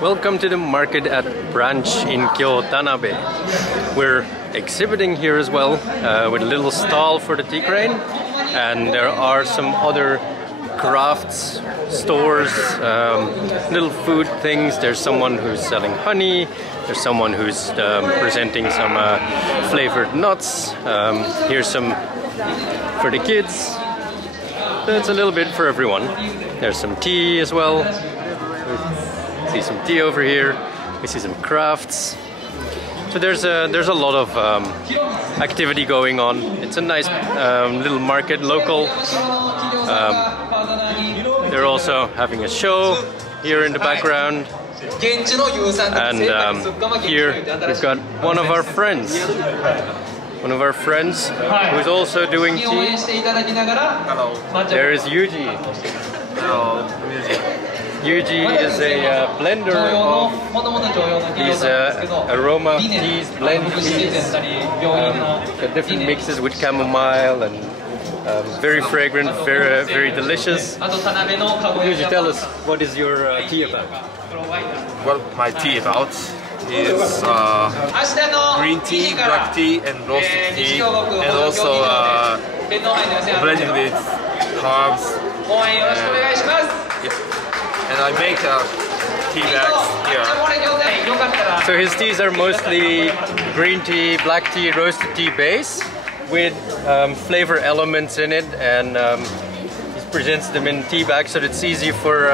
Welcome to the market at branch in Kyoto. We're exhibiting here as well with a little stall for the tea crane, and there are some other crafts stores, little food things. There's someone who's selling honey, there's someone who's presenting some flavored nuts. Here's some for the kids. It's a little bit for everyone. There's some tea as well. We see some tea over here. We see some crafts. So there's a lot of activity going on. It's a nice little market, local. They're also having a show here in the background. And here we've got one of our friends. One of our friends who's also doing tea. There is Yuji. Hello, Yuji is a blender of these aroma teas, blend teas, got different mixes with chamomile and very fragrant, very delicious. Yuji, tell us, what is your tea about? what my tea about is green tea, black tea, and roasted tea, and also blended with herbs. And I make tea bags here. So his teas are mostly green tea, black tea, roasted tea base with flavor elements in it, and he presents them in tea bags so that it's easy for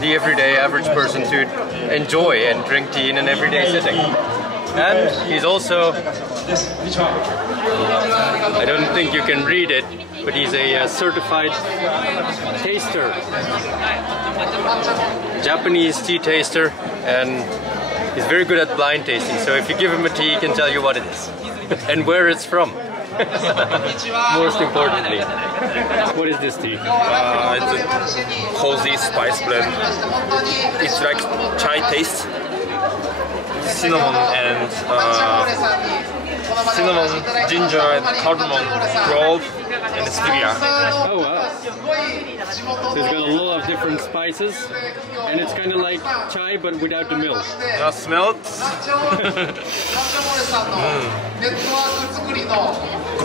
the everyday average person to enjoy and drink tea in an everyday setting. And he's also, I don't think you can read it, but he's a certified taster, Japanese tea taster, and he's very good at blind tasting. So if you give him a tea, he can tell you what it is and where it's from. Most importantly, what is this tea? It's a cozy spice blend. It's like chai taste, cinnamon, ginger, and cardamom, clove, and stevia. Oh wow! So it's got a lot of different spices, and it's kind of like chai but without the milk. Smell it?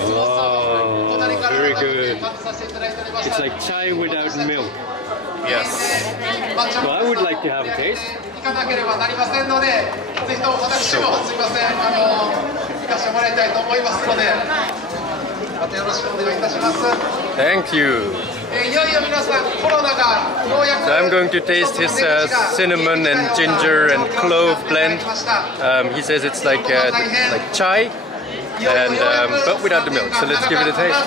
Wow, very good. It's like chai without milk. Yes. Well, I would like to have a taste. Thank you. So I'm going to taste his cinnamon and ginger and clove blend. He says it's like chai, and but without the milk. So let's give it a taste.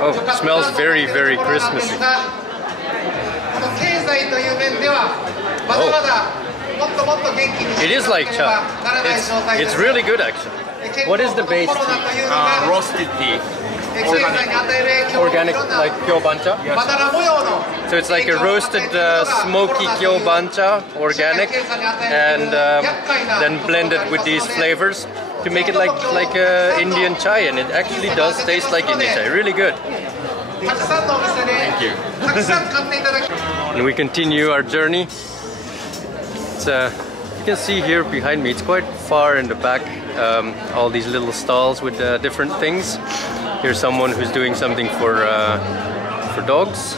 Oh, it smells very, very Christmassy. Oh. It is like chai. It's really good actually. What is the base tea? Roasted tea. Organic, like kyobancha? Yes. So it's like a roasted smoky kyobancha, organic, and then blended with these flavors to make it like Indian chai, and it actually does taste like Indian chai. Really good. Thank you. And we continue our journey. It's you can see here behind me, it's quite far in the back, all these little stalls with different things. Here's someone who's doing something for dogs,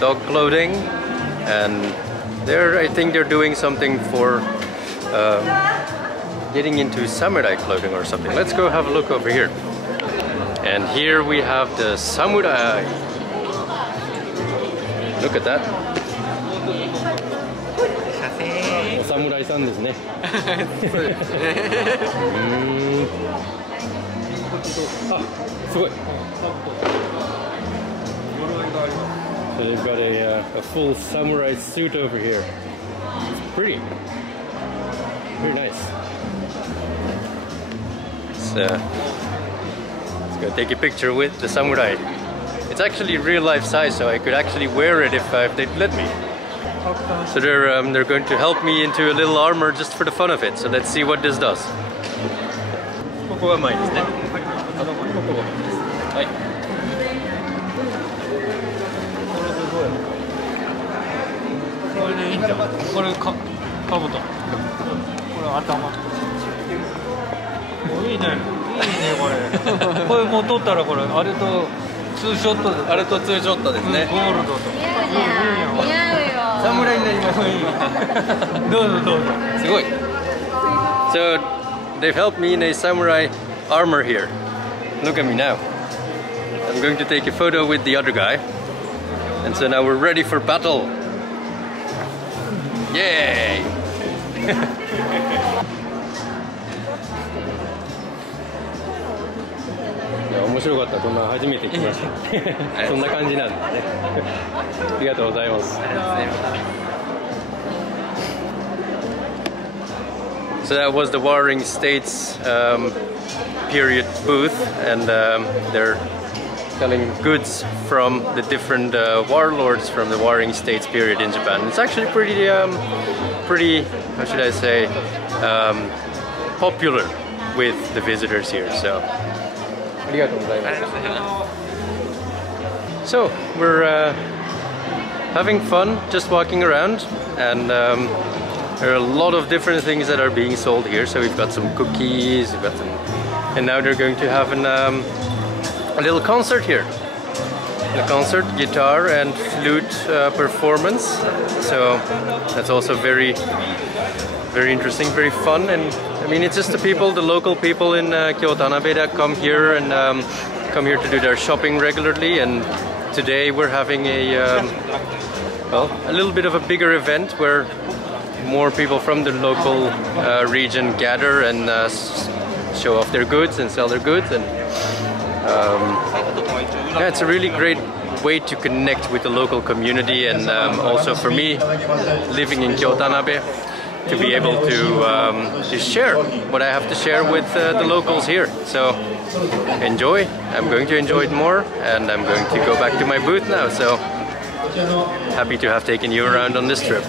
dog clothing, and I think they're doing something for getting into samurai clothing or something. Let's go have a look over here. And here we have the samurai. Look at that. お侍さんですね。あ、すごい。So they've got a full samurai suit over here. It's pretty. Very nice. Let's go take a picture with the samurai. It's actually real life size, so I could actually wear it if they'd let me. So they're going to help me into a little armor just for the fun of it. So let's see what this does. ここが前ですね。ここはい。これでれいいんじゃん。これかぶと。これ頭。いいね。いいねこれ。これもう撮ったらこれあれとツーショットで。あれとツーショットですね。ゴールドと。似合うよ。侍になりました。どうぞどうぞ。すごい。So they've helped me in a samurai armor here. Look at me now. I'm going to take a photo with the other guy. And so now we're ready for battle. Yay! 面白かった。こんな初めて来ました。そんな感じなんですね。ありがとうございます。So that was the Warring States period booth, and they're selling goods from the different warlords from the Warring States period in Japan. It's actually pretty, how should I say, popular with the visitors here. So we're having fun just walking around, and there are a lot of different things that are being sold here. So we've got some cookies, we've got some, and now they're going to have a little concert here. A concert, guitar and flute performance. So that's also very interesting, very fun. And I mean, it's just the local people in Kyoto that come here and come here to do their shopping regularly. And today we're having a little bit of a bigger event where more people from the local region gather and show off their goods and sell their goods. And yeah, it's a really great way to connect with the local community, and also for me, living in Kyoto, to be able to share what I have to share with the locals here. So enjoy. I'm going to enjoy it more, and I'm going to go back to my booth now. So happy to have taken you around on this trip.